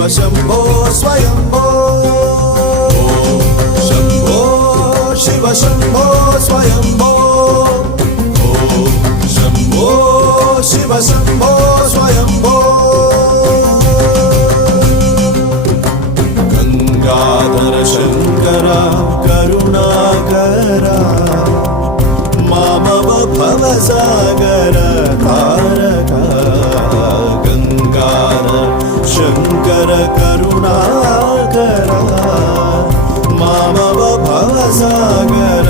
शिव शंभो स्वयंभो शंभो शिव शंभो स्वयंभो शंभो शिव शंभो स्वयंभो गंगाधर शंकरा करुणाकरा मामव भवसागर तारका गंगाधर शंकर करुणाकरा मामव भवसागर